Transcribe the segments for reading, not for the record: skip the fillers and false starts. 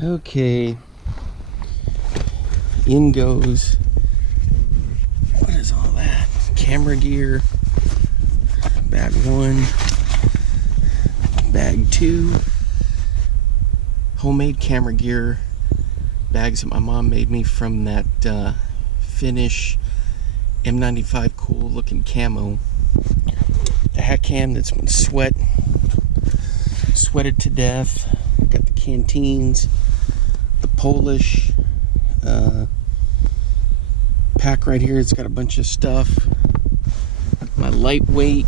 Okay, in goes, what is all that? Camera gear, bag 1, bag 2, homemade camera gear, bags that my mom made me from that Finnish M95 cool looking camo. The hat cam that's been sweated to death. Got the canteens, the Polish pack right here. It's got a bunch of stuff. My lightweight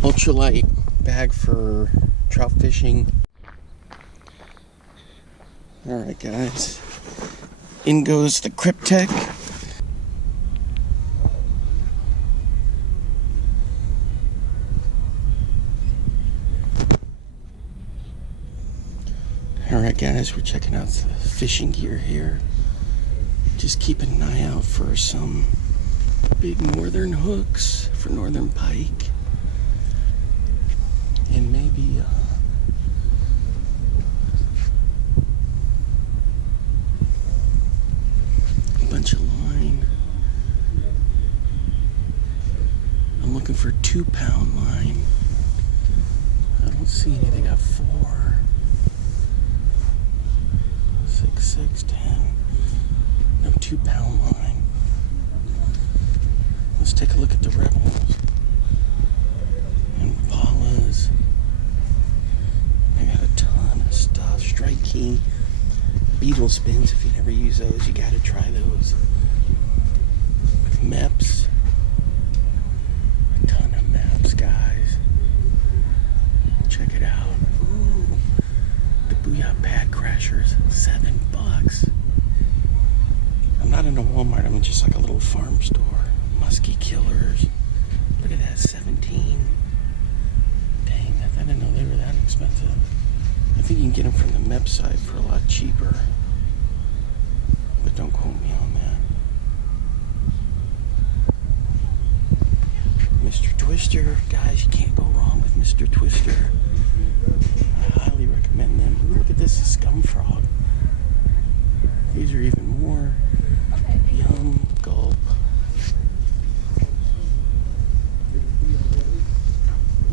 ultralight bag for trout fishing. Alright guys, in goes the Cryptek. Alright guys, we're checking out the fishing gear here. Just keeping an eye out for some big northern hooks for northern pike. And maybe a bunch of line. I'm looking for a 2-pound line. I don't see any. They got 4. 6, 6, 10. No 2-pound line. Let's take a look at the Rebels. And Palas. I got a ton of stuff. Strike King. Beetle spins. If you never use those, you gotta try those. Meps. A ton of Meps, guys. Check it out. Ooh. The Booyah Pad Crashers. $7. I'm not in a Walmart. I'm just like a little farm store. Muskie Killers. Look at that. 17. Dang, I didn't know they were that expensive. I think you can get them from the Mep site for a lot cheaper. But don't quote me on that. Mr. Twister. Guys, you can't go wrong with Mr. Twister. I highly recommend them. Ooh, look at this, a scum frog. These are even more. Yum, gulp.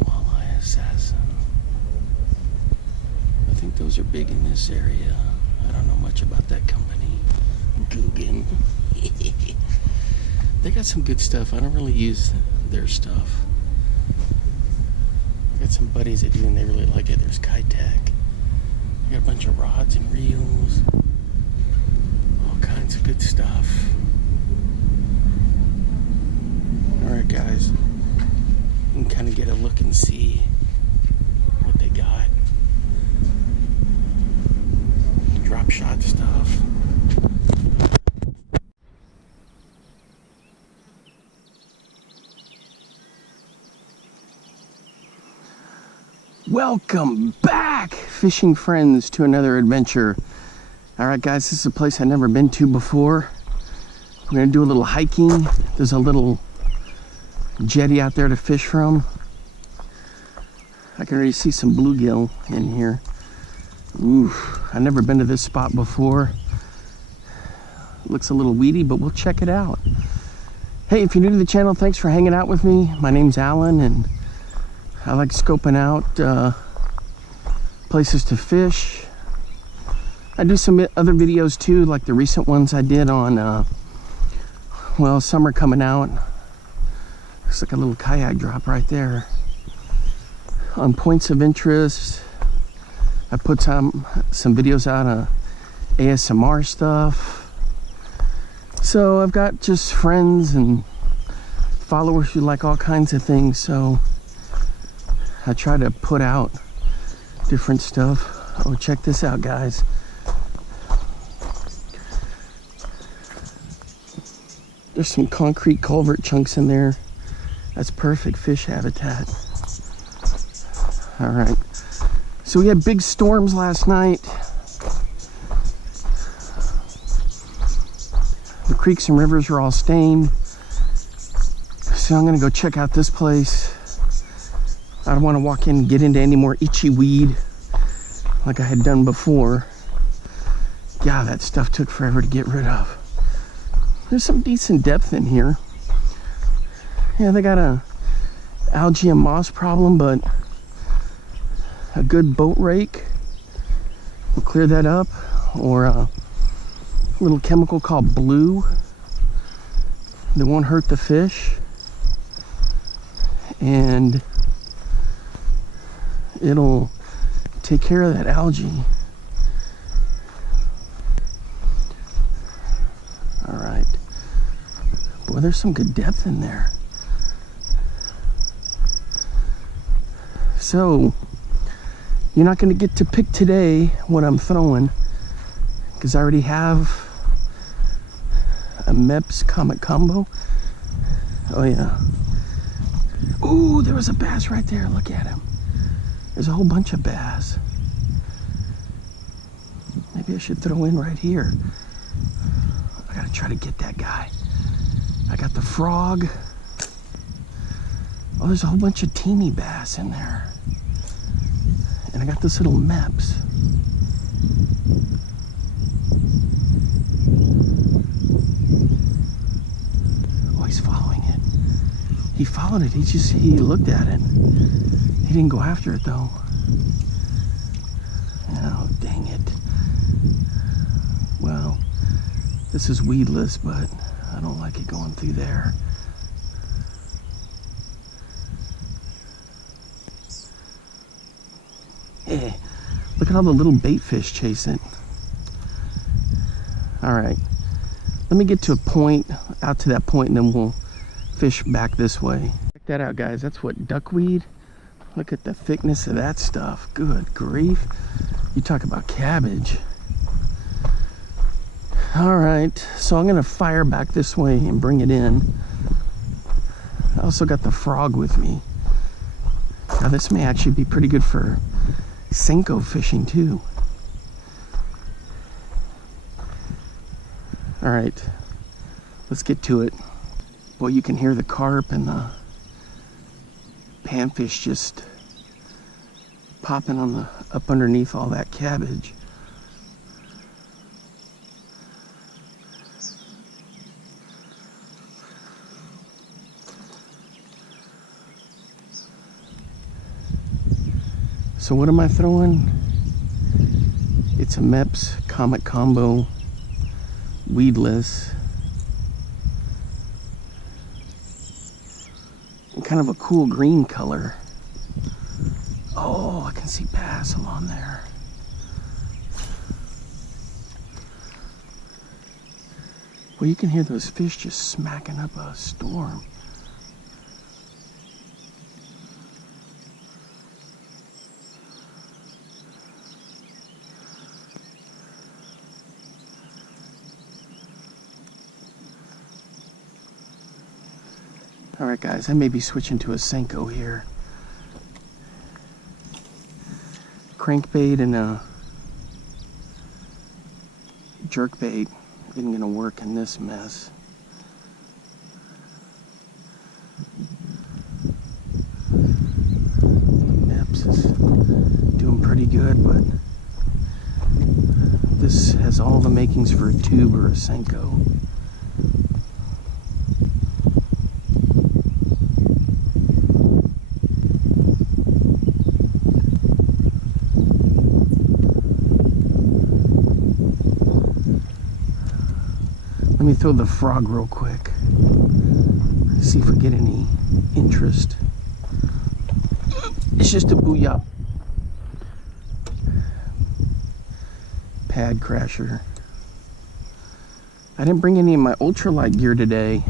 Walleye assassin. I think those are big in this area. I don't know much about that company. Guggen. They got some good stuff. I don't really use their stuff. I got some buddies that do and they really like it. There's Kitech. I got a bunch of rods and reels. All kinds of good stuff. Alright guys, you can kind of get a look and see what they got. Drop shot stuff. Welcome back, fishing friends, to another adventure. Alright guys, this is a place I've never been to before. We're going to do a little hiking. There's a little jetty out there to fish from. I can already see some bluegill in here. Ooh, I've never been to this spot before. Looks a little weedy, but we'll check it out. Hey, if you're new to the channel, thanks for hanging out with me. My name's Alan, and I like scoping out places to fish. I do some other videos too, like the recent ones I did on, well, summer coming out. Looks like a little kayak drop right there. On points of interest, I put some videos out of ASMR stuff. So I've got just friends and followers who like all kinds of things, so I try to put out different stuff. Oh, check this out, guys. There's some concrete culvert chunks in there. That's perfect fish habitat. All right. So we had big storms last night. The creeks and rivers are all stained. So I'm gonna go check out this place. I don't want to walk in and get into any more itchy weed. like I had done before. Yeah, that stuff took forever to get rid of. There's some decent depth in here. Yeah, they got a algae and moss problem, but a good boat rake will clear that up, or a little chemical called blue that won't hurt the fish, and it'll take care of that algae. All right. Boy, there's some good depth in there. So, you're not going to get to pick today what I'm throwing, because I already have a Mepps Comet Combo. Oh yeah. Ooh, there was a bass right there. Look at him. There's a whole bunch of bass. Maybe I should throw in right here. I gotta try to get that guy. I got the frog. Oh, there's a whole bunch of teeny bass in there. And I got this little Mepps. Oh, he's following it. He followed it. He looked at it. He didn't go after it though. Oh, dang it. Well, this is weedless, but I don't like it going through there. Eh, look at all the little bait fish chasing it. All right, let me get to a point, out to that point, and then we'll fish back this way. Check that out, guys. That's what, duckweed? Look at the thickness of that stuff. Good grief. You talk about cabbage. All right, so I'm gonna fire back this way and bring it in. I also got the frog with me. Now this may actually be pretty good for Senko fishing too. All right, let's get to it. Boy, you can hear the carp and the panfish just popping on the up underneath all that cabbage. So what am I throwing? It's a Mepps Comet Combo, weedless. And kind of a cool green color. Oh, I can see bass along there. Well, you can hear those fish just smacking up a storm. All right, guys, I may be switching to a Senko here. Crankbait and a jerkbait isn't gonna work in this mess. Mepps is doing pretty good, but this has all the makings for a tube or a Senko. Let me throw the frog real quick. See if we get any interest. It's just a booyah. Pad crasher. I didn't bring any of my ultralight gear today.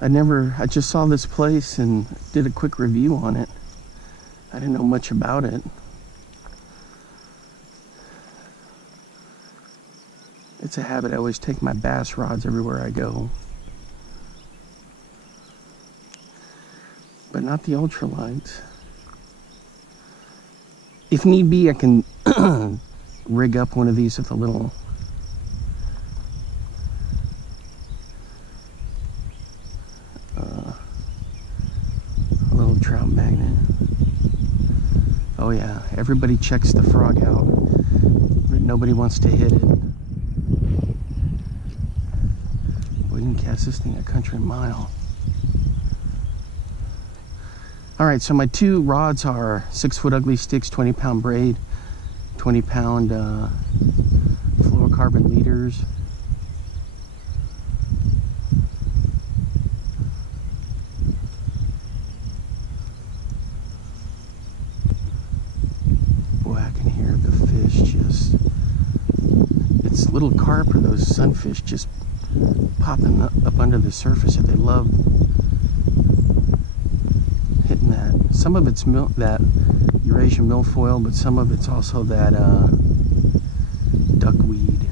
I just saw this place and did a quick review on it. I didn't know much about it. It's a habit. I always take my bass rods everywhere I go. But not the ultralights. If need be, I can rig up one of these with a little trout magnet. Oh yeah, everybody checks the frog out, but nobody wants to hit it. We can cast this thing a country mile. All right, so my two rods are 6-foot ugly sticks, 20-pound braid, 20-pound fluorocarbon leaders. Boy, I can hear the fish just, it's little carp or those sunfish just popping up under the surface that they love hitting that. Some of it's that Eurasian milfoil, but some of it's also that duckweed.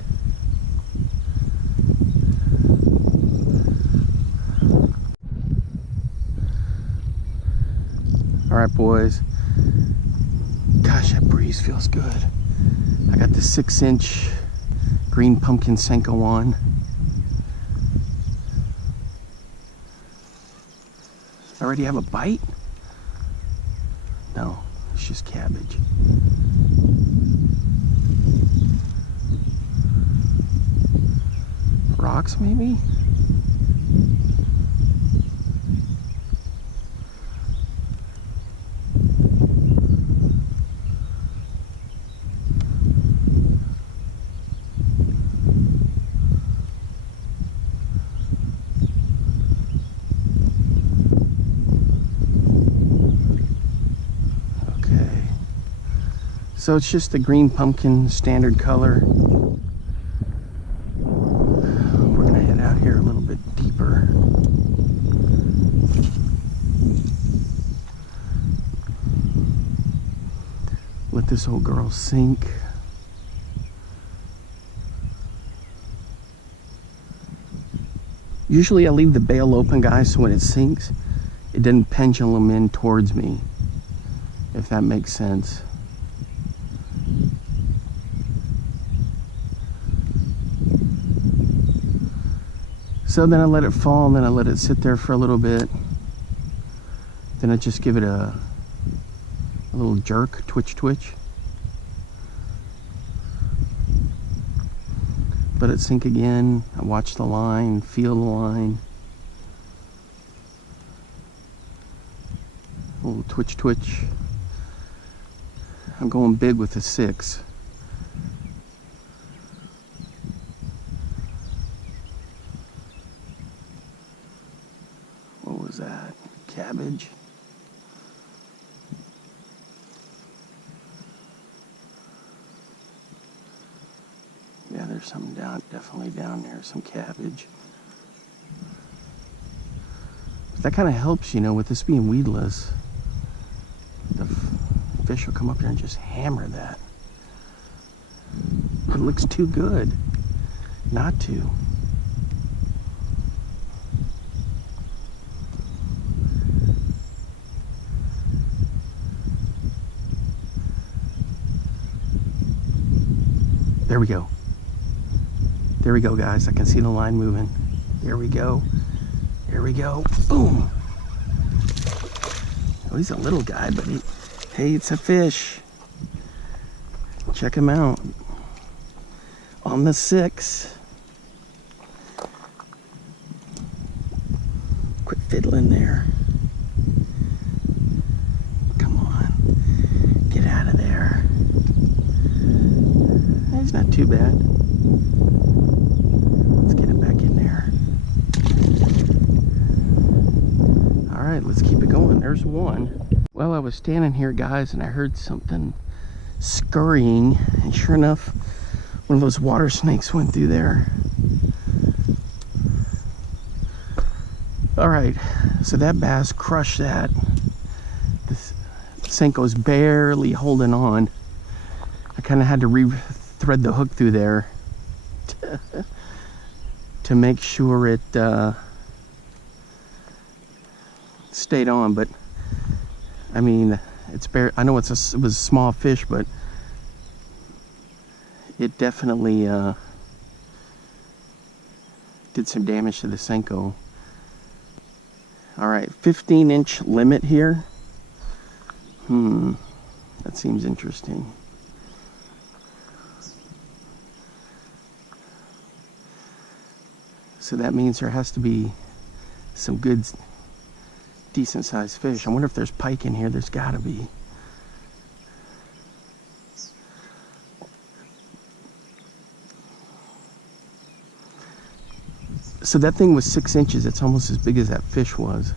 All right, boys. Gosh, that breeze feels good. I got the 6-inch green pumpkin Senko on. Already have a bite? No, it's just cabbage. Rocks, maybe? So it's just the green pumpkin standard color. We're gonna head out here a little bit deeper. Let this old girl sink. Usually I leave the bail open, guys, so when it sinks, it doesn't pendulum in towards me, if that makes sense. So then I let it fall, and then I let it sit there for a little bit. Then I just give it a little jerk, twitch. Let it sink again. I watch the line, feel the line. A little twitch. I'm going big with the 6. What was that? Cabbage? Yeah, there's some definitely down there, some cabbage. But that kind of helps, you know, with this being weedless. The fish will come up here and just hammer that. It looks too good not to. There we go. There we go, guys. I can see the line moving. There we go. There we go. Boom. Oh, he's a little guy, but hey, it's a fish. Check him out. On the 6. Quit fiddling there. Come on. Get out of there. He's not too bad. Let's get it back in there. All right, let's keep it going. There's one. Well, I was standing here, guys, and I heard something scurrying, and sure enough, one of those water snakes went through there. All right, so that bass crushed that. This Senko's barely holding on. I kind of had to thread the hook through there to make sure it stayed on, but I mean, it's I know it was a small fish, but it definitely did some damage to the Senko. All right, 15-inch limit here. That seems interesting. So that means there has to be some good, decent sized fish. I wonder if there's pike in here. There's gotta be. So that thing was 6 inches. It's almost as big as that fish was.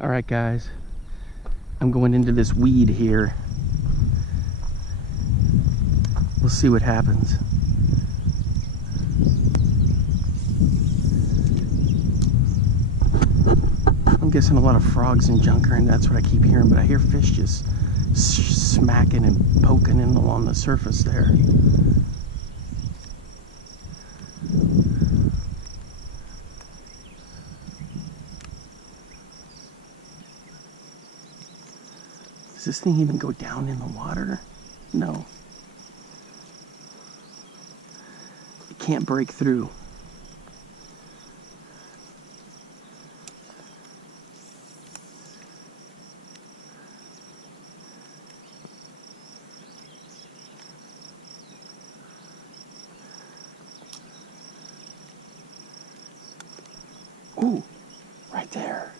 All right, guys. I'm going into this weed here. We'll see what happens. I'm guessing a lot of frogs and junk are in. That's what I keep hearing, but I hear fish just smacking and poking in along the surface there. Does this thing even go down in the water? No. It can't break through. Ooh, right there.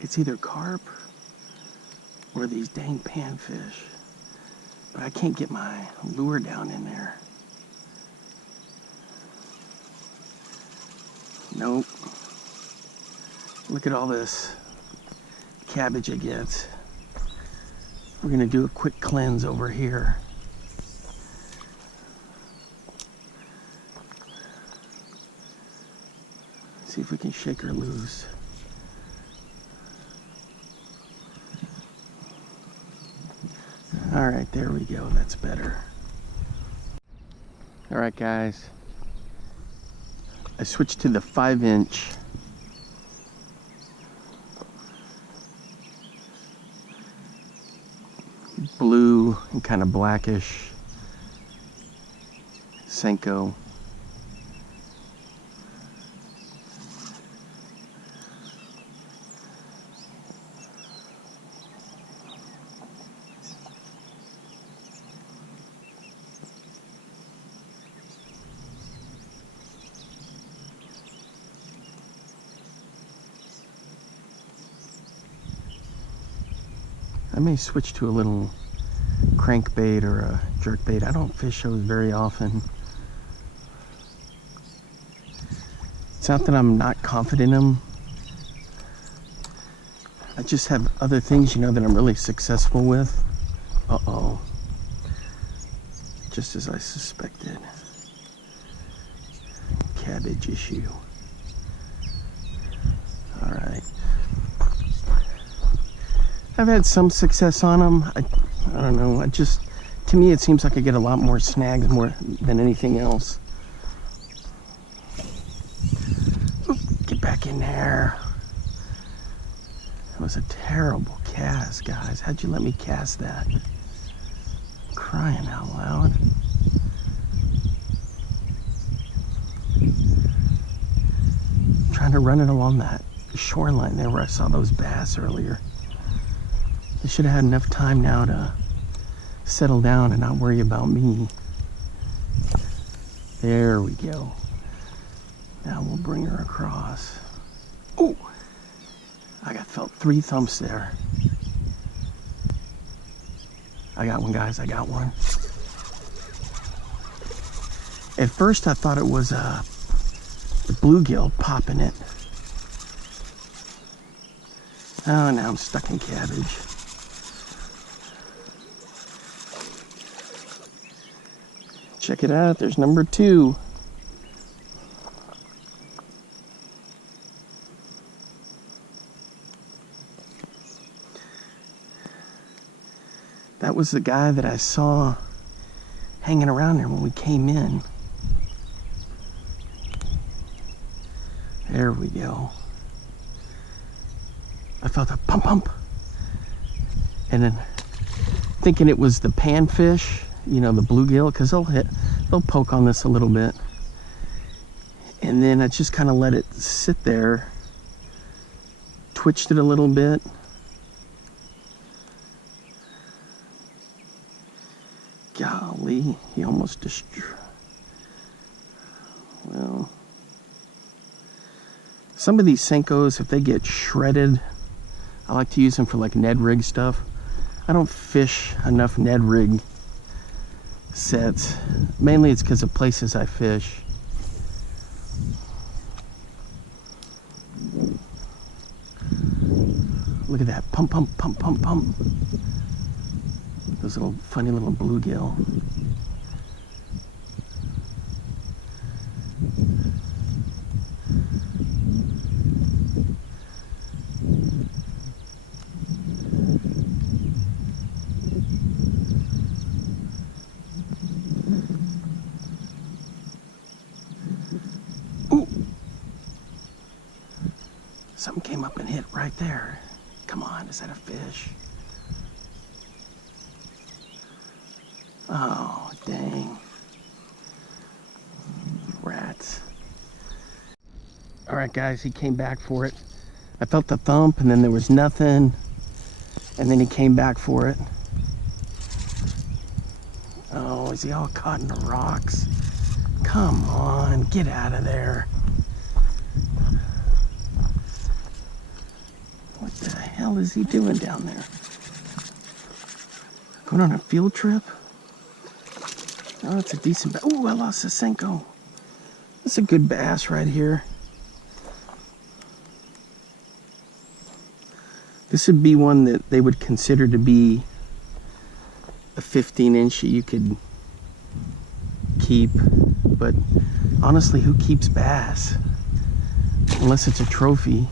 It's either carp or these dang panfish, but I can't get my lure down in there. Nope. Look at all this cabbage it gets. We're gonna do a quick cleanse over here. See if we can shake her loose. All right, there we go. That's better. All right, guys. I switched to the 5-inch. Blue and kind of blackish Senko. I may switch to a little crankbait or a jerkbait. I don't fish those very often. It's not that I'm not confident in them. I just have other things, you know, that I'm really successful with. Uh-oh. Just as I suspected. Cabbage issue. All right. I've had some success on them. I don't know. To me, it seems like I get a lot more snags more than anything else. Oop, get back in there. That was a terrible cast, guys. How'd you let me cast that? Crying out loud. I'm trying to run it along that shoreline there where I saw those bass earlier. I should have had enough time now to settle down and not worry about me. There we go. Now we'll bring her across. Oh, I felt 3 thumps there. I got one, guys. I got one. At first, I thought it was a bluegill popping it. Oh, now I'm stuck in cabbage. Check it out, there's number 2. That was the guy that I saw hanging around there when we came in. There we go. I felt a pump pump. And then thinking it was the panfish, you know, the bluegill, because they'll poke on this a little bit. And then I just kind of let it sit there, twitched it a little bit. Golly, he almost destroyed. Well, some of these Senkos, if they get shredded, I like to use them for like Ned rig stuff. I don't fish enough Ned rig sets. Mainly it's because of places I fish. Look at that, pump, pump, pump, pump, pump. Those little funny little bluegill. Ooh. Something came up and hit right there. Come on, is that a fish? Oh, dang. Rats. All right, guys, he came back for it. I felt the thump, and then there was nothing. And then he came back for it. Oh, is he all caught in the rocks? Come on, get out of there. What the hell is he doing down there? Going on a field trip? Oh, it's a decent bass. Ooh, I lost a Senko. That's a good bass right here. This would be one that they would consider to be a 15-inch that you could keep. But honestly, who keeps bass? Unless it's a trophy.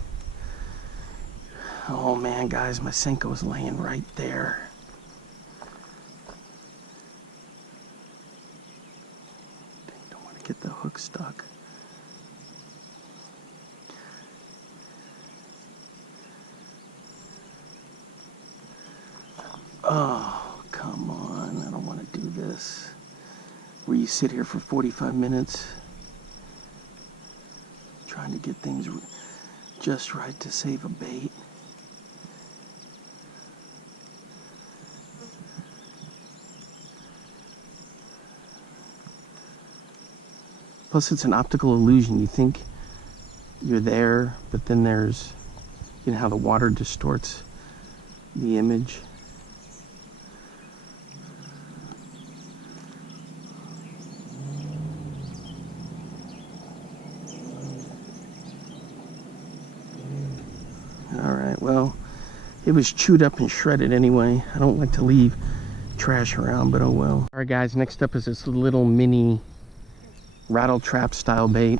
Oh man, guys, my Senko's laying right there. Don't want to get the hook stuck. Oh, come on. I don't want to do this. Where you sit here for 45 minutes trying to get things just right to save a bait. Plus, it's an optical illusion. You think you're there, but then there's, you know, how the water distorts the image. All right, well, it was chewed up and shredded anyway. I don't like to leave trash around, but oh well. All right, guys, next up is this little mini rattle trap style bait.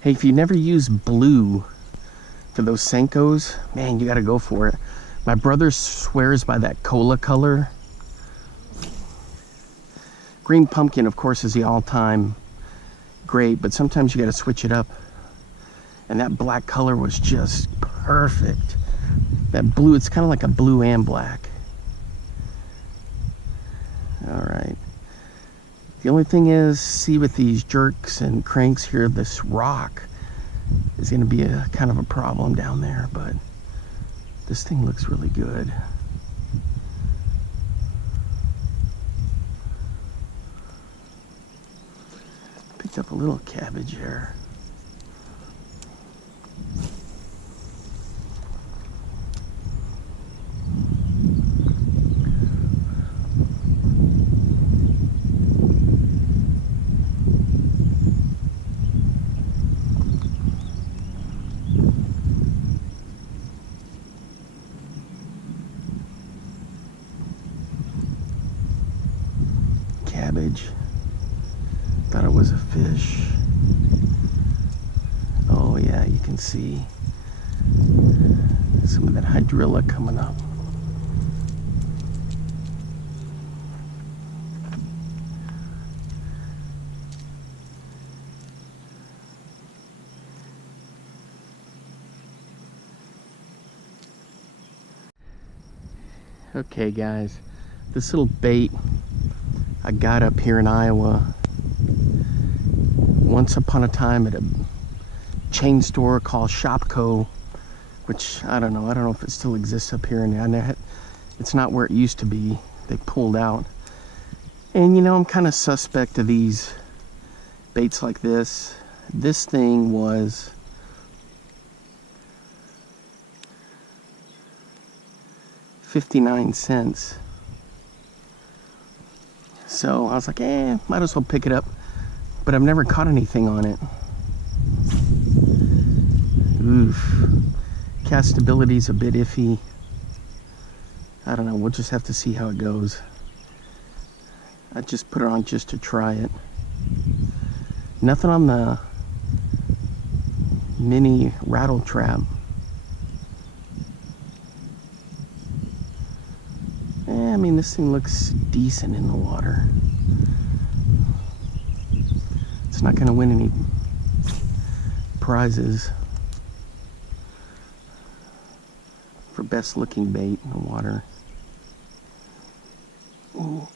Hey, if you never use blue for those Senkos, man, you gotta go for it. My brother swears by that cola color. Green pumpkin, of course, is the all-time great, but sometimes you gotta switch it up. And that black color was just perfect. That blue, it's kind of like a blue and black. All right. The only thing is, see, with these jerks and cranks here, this rock is going to be a kind of a problem down there, but this thing looks really good. Picked up a little cabbage here. Cabbage. Thought it was a fish. Oh yeah, you can see some of that hydrilla coming up. Okay guys, this little bait I got up here in Iowa once upon a time at a chain store called Shopko, which I don't know if it still exists up here, and it's not where it used to be. They pulled out. And you know, I'm kind of suspect of these baits like this. This thing was $0.59. So I was like, might as well pick it up. But I've never caught anything on it. Oof. Castability's a bit iffy. I don't know, we'll just have to see how it goes. I just put it on just to try it. Nothing on the mini rattle trap. I mean, this thing looks decent in the water. It's not going to win any prizes for best looking bait in the water. Ooh.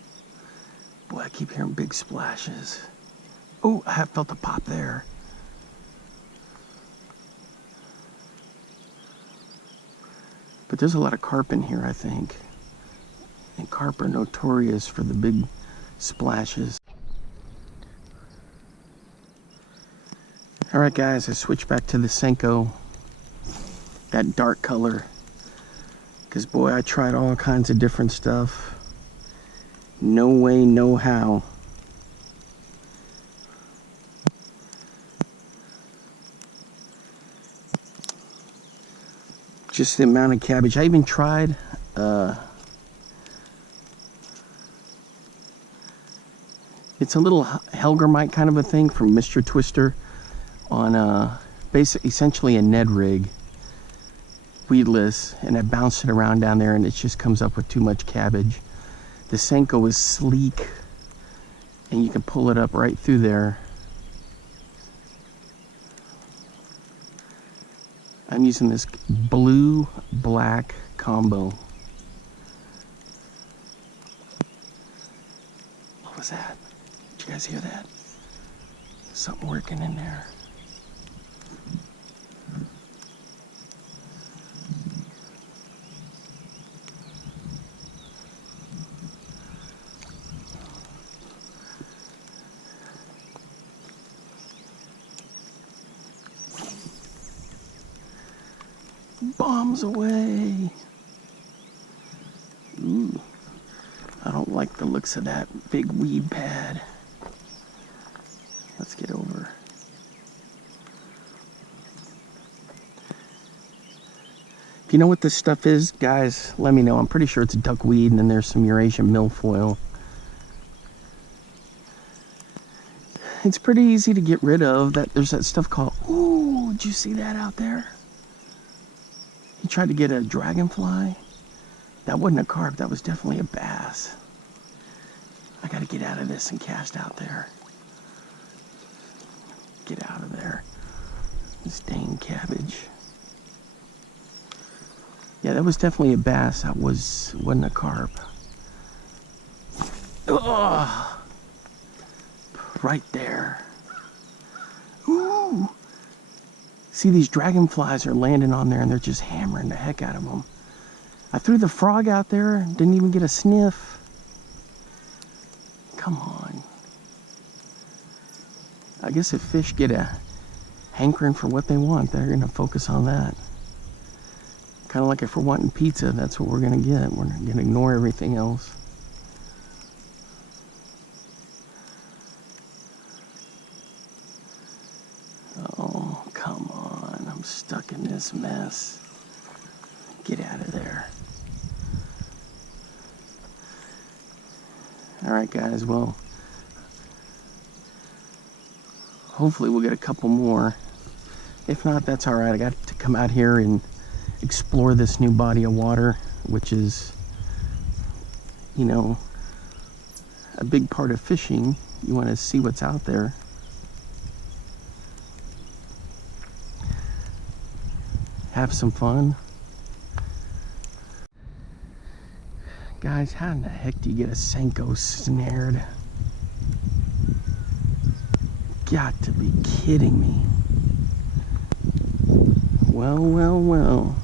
Boy, I keep hearing big splashes. Oh, I have felt a pop there. But there's a lot of carp in here, I think. And carp are notorious for the big splashes. All right, guys, I switched back to the Senko. That dark color. Because, boy, I tried all kinds of different stuff. No way, no how. Just the amount of cabbage. I even tried it's a little Helgermite kind of a thing from Mr. Twister on essentially a Ned rig, weedless, and I bounced it around down there and it just comes up with too much cabbage. The Senko is sleek and you can pull it up right through there. I'm using this blue-black combo. What was that? Did you guys hear that? Something working in there. Bombs away. Ooh, I don't like the looks of that big weed pad. Let's get over. If you know what this stuff is, guys, let me know. I'm pretty sure it's duckweed, and then there's some Eurasian milfoil. It's pretty easy to get rid of. There's that stuff called, ooh, did you see that out there? He tried to get a dragonfly. That wasn't a carp, that was definitely a bass. I gotta get out of this and cast out there. Get out of there. This dang cabbage. Yeah, that was definitely a bass. That wasn't a carp. Ugh. Right there. Ooh. See, these dragonflies are landing on there and they're just hammering the heck out of them. I threw the frog out there, didn't even get a sniff. Come on. I guess if fish get a hankering for what they want, they're going to focus on that. Kind of like if we're wanting pizza, that's what we're going to get. We're going to ignore everything else. Oh, come on. I'm stuck in this mess. Get out of there. All right, guys. Well, hopefully we'll get a couple more. If not, that's all right. I got to come out here and explore this new body of water, which is, you know, a big part of fishing. You want to see what's out there. Have some fun. Guys, how in the heck do you get a Senko snared? got to be kidding me. Well, well, well.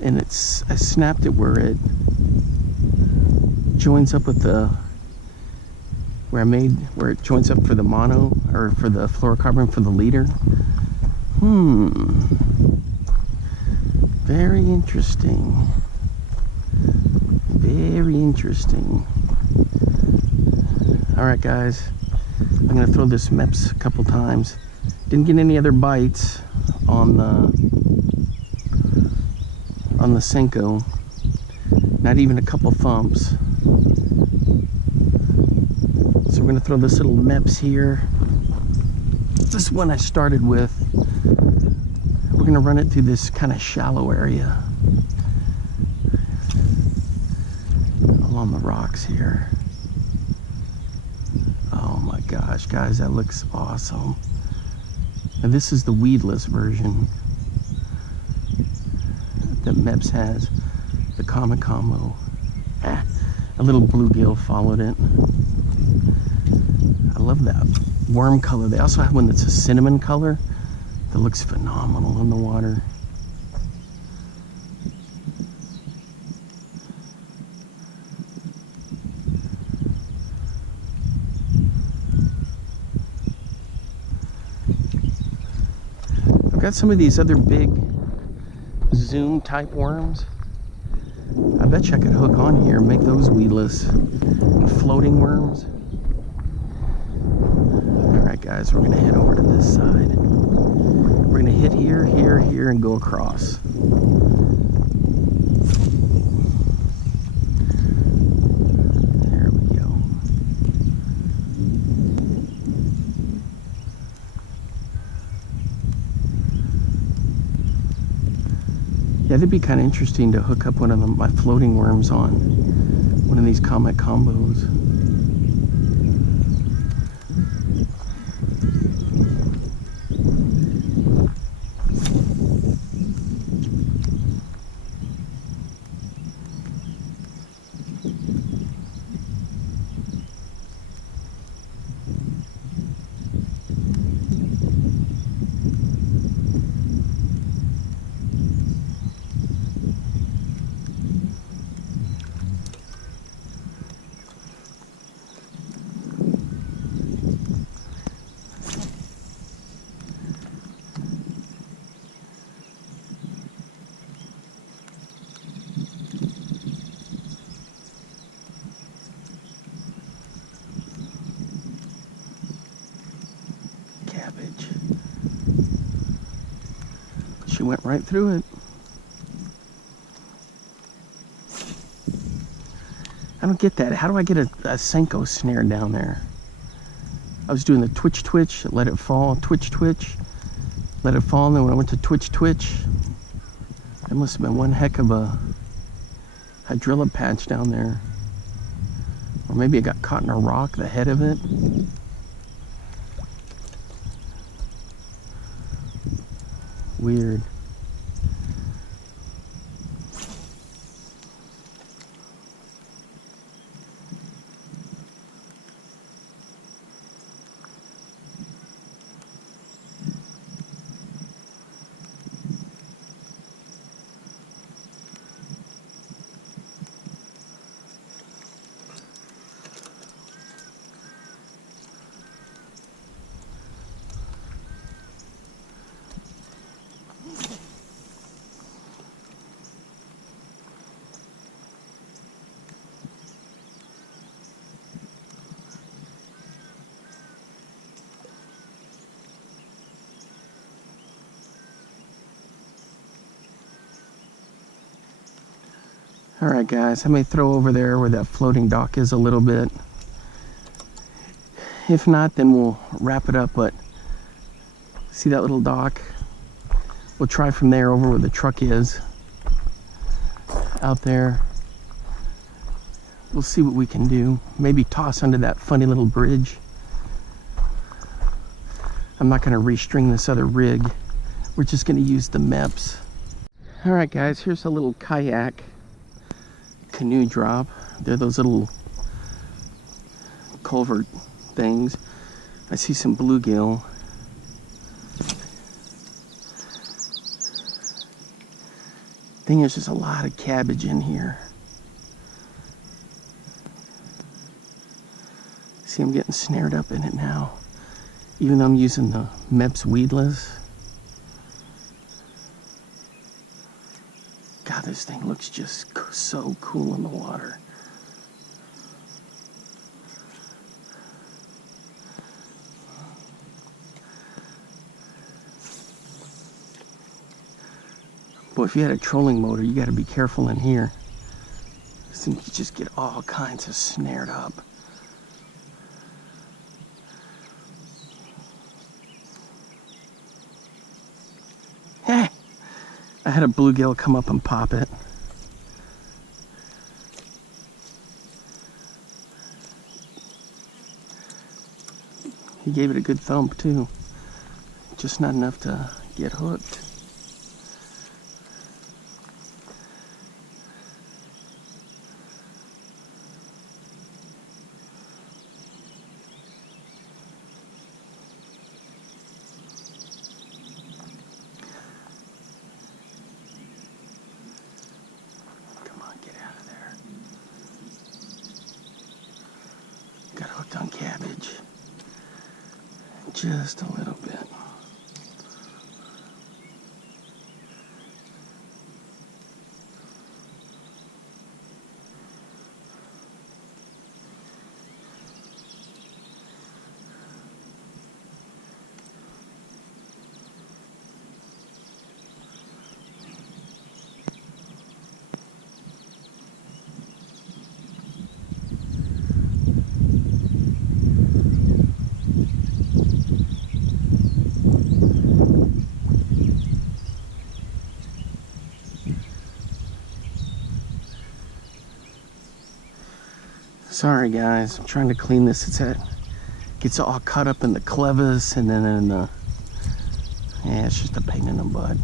And I snapped it where it joins up with the, where it joins up for the mono, or for the fluorocarbon for the leader. Very interesting. Very interesting. Alright guys, I'm gonna throw this MEPS a couple times. Didn't get any other bites on the Senko. Not even a couple thumps. So we're gonna throw this little MEPS here. This one I started with. We're gonna run it through this kind of shallow area along the rocks here. Oh my gosh, guys, that looks awesome. And this is the weedless version that MEPS has, the common combo. A little bluegill followed it. I love that worm color. They also have one that's a cinnamon color that looks phenomenal in the water. I've got some of these other big zoom type worms. I bet you I could hook on here and make those weedless. Floating worms. Alright guys, we're gonna head over to this side. We're gonna hit here, here, here, and go across. There we go. Yeah, that'd be kind of interesting to hook up one of my floating worms on one of these comet combos. She went right through it. I don't get that. How do I get a Senko snare down there? I was doing the twitch, let it fall, twitch, let it fall, and then when I went to twitch, that must have been one heck of a hydrilla patch down there. Or maybe it got caught in a rock, the head of it. Weird. Alright guys, I may throw over there where that floating dock is a little bit. If not, then we'll wrap it up, but see that little dock? We'll try from there over where the truck is. Out there. We'll see what we can do. Maybe toss under that funny little bridge. I'm not going to restring this other rig. We're just going to use the MEPS. Alright guys, here's a little kayak canoe drop. They're those little culvert things. I see some bluegill. Thing is, there's a lot of cabbage in here. See, I'm getting snared up in it now. Even though I'm using the Meps weedless. God, this thing looks just so cool in the water. Boy, if you had a trolling motor, you got to be careful in here. This thing could just get all kinds of snared up. Hey, I had a bluegill come up and pop it. He gave it a good thump too. Just not enough to get hooked. Got hooked on cabbage. Just a little bit. Sorry guys, I'm trying to clean this. Gets all caught up in the clevis and then in the, yeah, it's just a pain in the butt.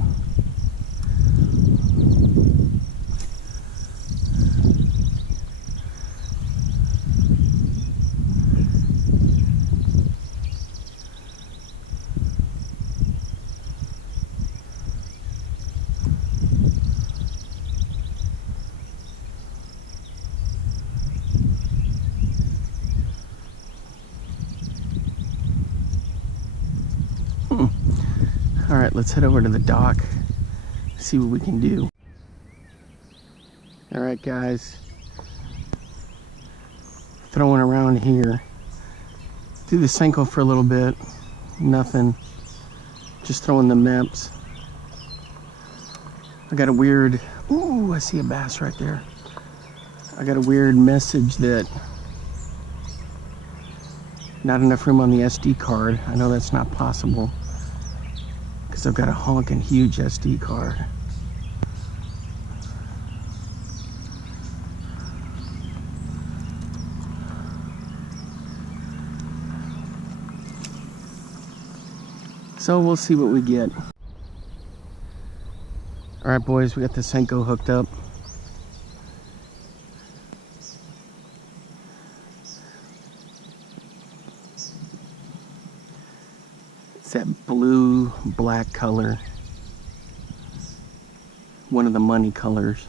All right, let's head over to the dock, see what we can do. All right, guys. Throwing around here. Do the Senko for a little bit. Nothing. Just throwing the Meps. I got a weird, ooh, I see a bass right there. I got a weird message that not enough room on the SD card. I know that's not possible, because I've got a honking huge SD card. So we'll see what we get. All right, boys, we got the Senko hooked up. It's that blue black color, one of the money colors.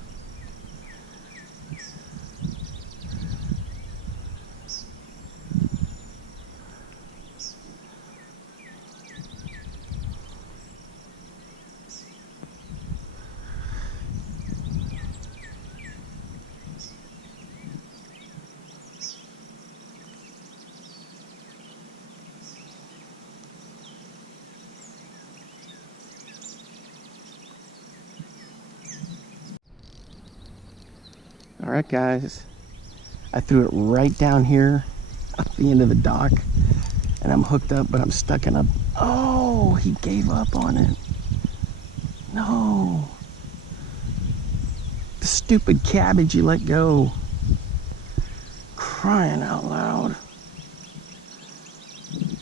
All right, guys, I threw it right down here off the end of the dock, and I'm hooked up, but I'm stuck in a, oh, he gave up on it. No. The stupid cabbage you let go. Crying out loud.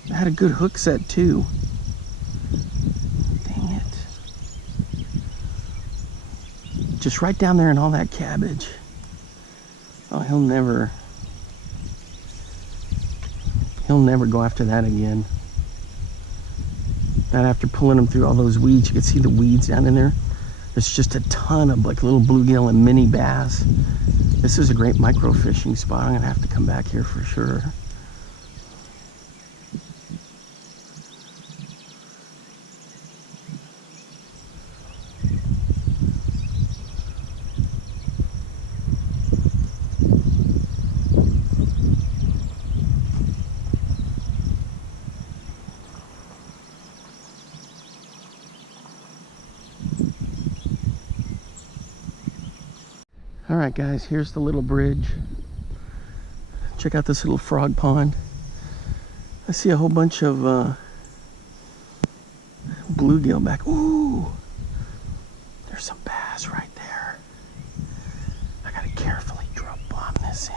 I had a good hook set too. Dang it. Just right down there in all that cabbage. He'll never go after that again. Not after pulling him through all those weeds. You can see the weeds down in there. There's just a ton of like little bluegill and mini bass. This is a great micro fishing spot. I'm gonna have to come back here for sure. All right, guys, here's the little bridge. Check out this little frog pond. I see a whole bunch of bluegill back. Ooh, there's some bass right there. I gotta carefully drop bomb this in.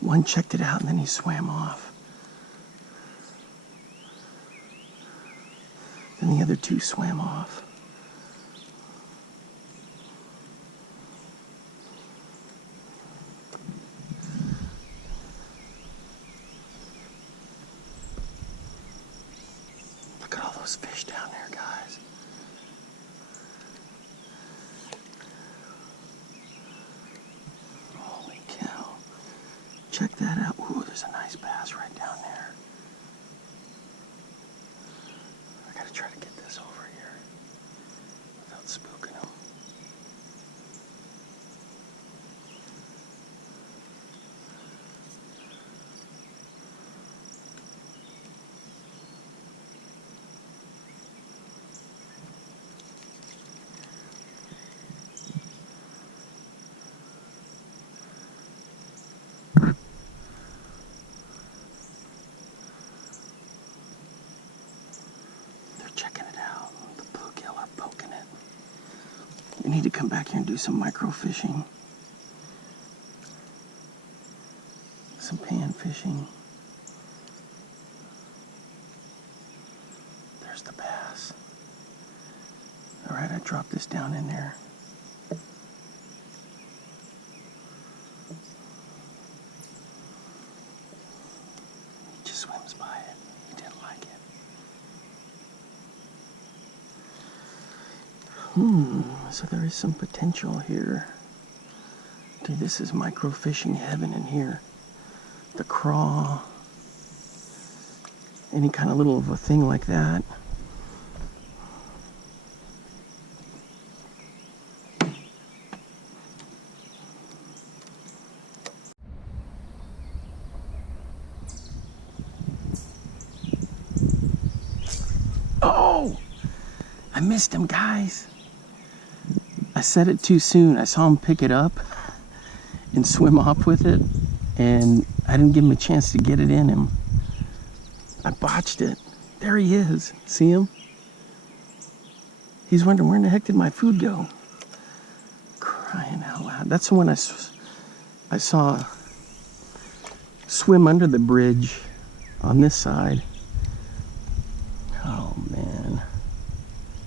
One checked it out and then he swam off. Then the other two swam off. Look at all those fish down there, guys. Holy cow. Check that out. Ooh, there's a nice bass right down there. I gotta try to get this over here without spooking them. Checking it out. The bluegill are poking it. We need to come back here and do some micro fishing. Some pan fishing. There's the bass. All right, I dropped this down in there. He just swims by it. He didn't like it. So there is some potential here. Dude, this is micro fishing heaven in here. The craw, any kind of little of a thing like that. Oh, I missed him, guys. I set it too soon. I saw him pick it up and swim off with it, and I didn't give him a chance to get it in him. I botched it. There he is. See him? He's wondering, where in the heck did my food go? Crying out loud. That's the one I saw swim under the bridge on this side. Oh, man.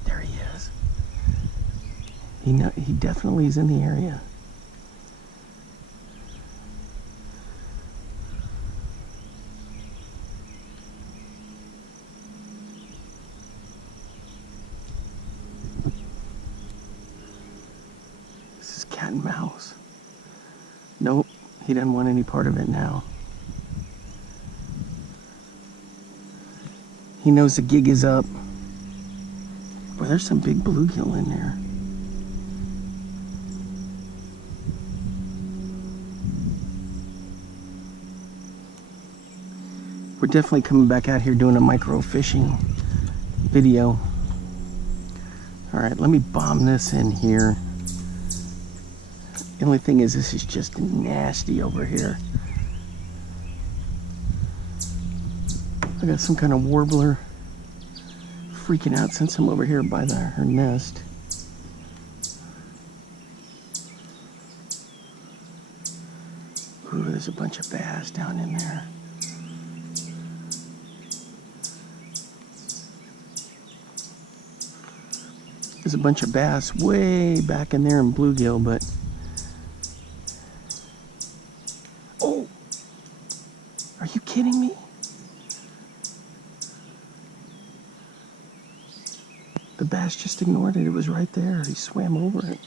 There he is. He definitely is in the area. This is cat and mouse. Nope, he doesn't want any part of it now. He knows the gig is up. Boy, there's some big bluegill in there. We're definitely coming back out here doing a micro fishing video. All right, let me bomb this in here. The only thing is, this is just nasty over here. I got some kind of warbler freaking out since I'm over here by her nest. Ooh, there's a bunch of bass down in there. was a bunch of bass way back in there in bluegill, but oh, are you kidding me? The bass just ignored it. It was right there. He swam over it.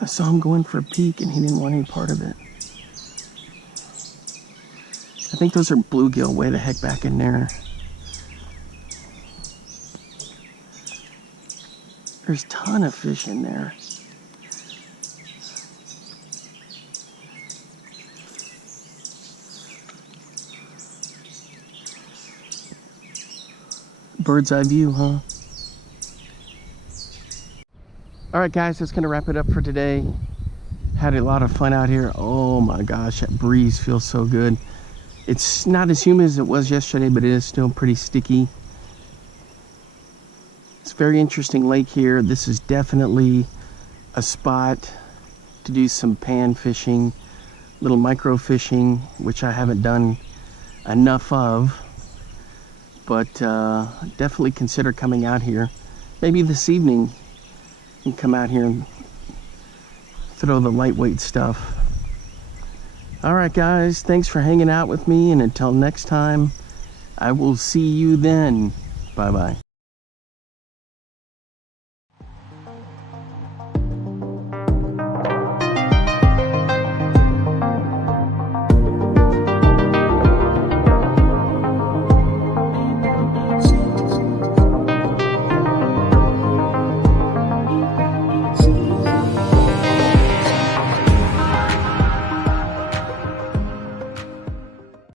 I saw him going for a peek and he didn't want any part of it. I think those are bluegill way the heck back in there. There's a ton of fish in there. Bird's eye view, huh? All right, guys, that's gonna wrap it up for today. Had a lot of fun out here. Oh my gosh, that breeze feels so good. It's not as humid as it was yesterday, but it is still pretty sticky. It's a very interesting lake here. This is definitely a spot to do some pan fishing, little micro fishing, which I haven't done enough of. But definitely consider coming out here. Maybe this evening you can come out here and throw the lightweight stuff. All right, guys, thanks for hanging out with me, and until next time, I will see you then. Bye-bye.